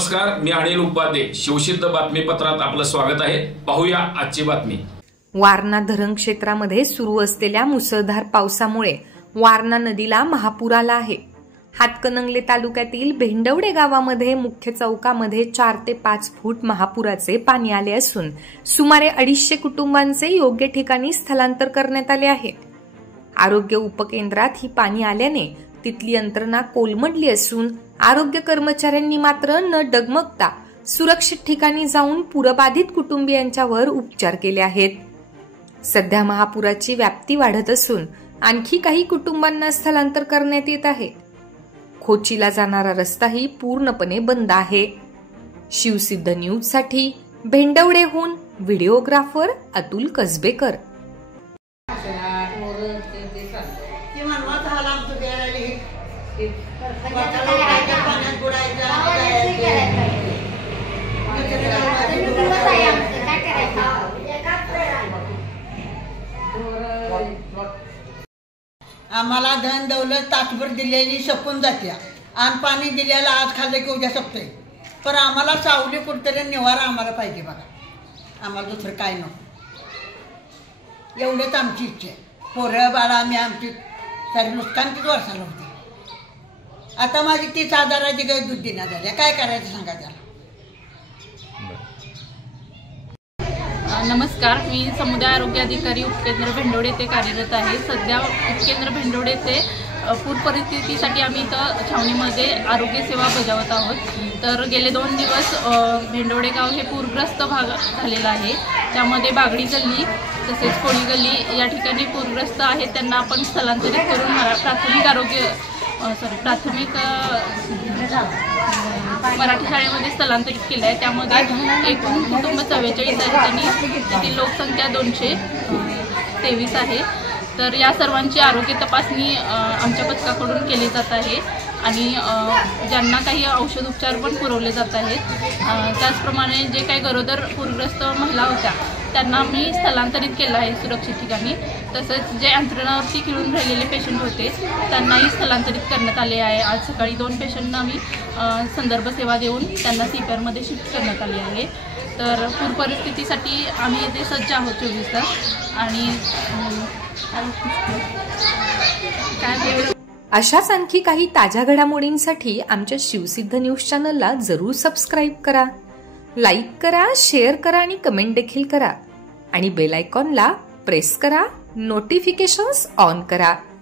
नमस्कार, मी अनिल उपाध्ये. शिवसिद्ध बातमीपत्रात आपलं स्वागत आहे. पाहूया आजची बातमी. वारणा धरण क्षेत्रामध्ये सुरू असलेल्या मुसळधार पावसामुळे वारणा नदीला महापूर आला आहे. हातकणंगले तालुक्यातील भेंडवडे गावामध्ये मुख्य चौकामध्ये 4 ते 5 फूट महापुराचे पाणी आले असून सुमारे 250 कुटुंबांचे योग्य ठिकाणी स्थलांतर करण्यात आले आहे. आरोग्य उपकेंद्रात ही पाणी आल्याने तिथली यंत्रणा कोलमडली असून आरोग्य कर्मचाऱ्यांनी मात्र न डगमगता सुरक्षित ठिकाणी जाऊन पूरबाधित कुटुंबियांच्यावर उपचार केले आहेत. सध्या महापुराची व्याप्ती वाढत असून आणखी काही कुटुंबांना स्थलांतर करण्यात येत आहे. खोचीला जाणारा रस्ताही पूर्णपणे बंद आहे. शिवसिद्ध न्यूजसाठी भेंडवडेहून व्हिडिओग्राफर अतुल कसबेकर. आम्हाला धन दौलत तासभर दिलेली सपून जाते आणि पाणी दिलेलं आज खाल्लं की उद्या सपतंय. पण आम्हाला सावली कुठतरी निवारा आम्हाला पाहिजे बघा. आम्हाला दुसरं काय नको. एवढंच आमची इच्छा आहे. पोरं बाळा आम्ही आमची सारी नुकसानचीच वर्षाला होती. आता माझी 30,000ची गाय दूध देण्यात झाल्या. काय करायचं सांगा त्याला. नमस्कार, मी समुदाय आरोग्य अधिकारी उपकेंद्र भेंडवडे येथे कार्यरत आहे. सध्या उपकेंद्र भेंडवडे येथे पूर परिस्थितीसाठी आम्ही इथं छावणीमध्ये आरोग्य सेवा बजावत आहोत. तर गेले 2 दिवस भेंडवडे गाव हे पूरग्रस्त भाग झालेला आहे. त्यामध्ये बागडी गल्ली तसेच कोळी गल्ली या ठिकाणी पूरग्रस्त आहेत. त्यांना आपण स्थलांतरित करून प्राथमिक मराठी शाळेमध्ये स्थलांतरित केलं आहे. त्यामध्ये एकूण कुटुंब 44 आहे. त्यांनी त्याची लोकसंख्या 223 आहे. तर या सर्वांची आरोग्य तपासणी आमच्या पथकाकडून केली जात आहे आणि ज्यांना काही औषध उपचार पण पुरवले जात आहेत. त्याचप्रमाणे जे काही गरोदर पूरग्रस्त महिला होत्या त्यांना मी स्थलांतरित केलं आहे सुरक्षित ठिकाणी. तसंच जे अंथरुणावरती खिळून राहिलेले पेशंट होते त्यांनाही स्थलांतरित करण्यात आले आहे. आज सकाळी 2 पेशंटना मी संदर्भ सेवा देऊन त्यांना CPR शिफ्ट करण्यात आले आहे. तर पूर परिस्थितीसाठी आम्ही येथे सज्ज आहोत 24 तास. आणि अशाच आणखी काही ताज्या घडामोडींसाठी आमच्या शिवसिद्ध न्यूज चॅनलला जरूर सबस्क्राईब करा, लाईक करा, शेअर करा आणि कमेंट देखील करा. आणि बेल आयकॉनला प्रेस करा, नोटिफिकेशन्स ऑन करा.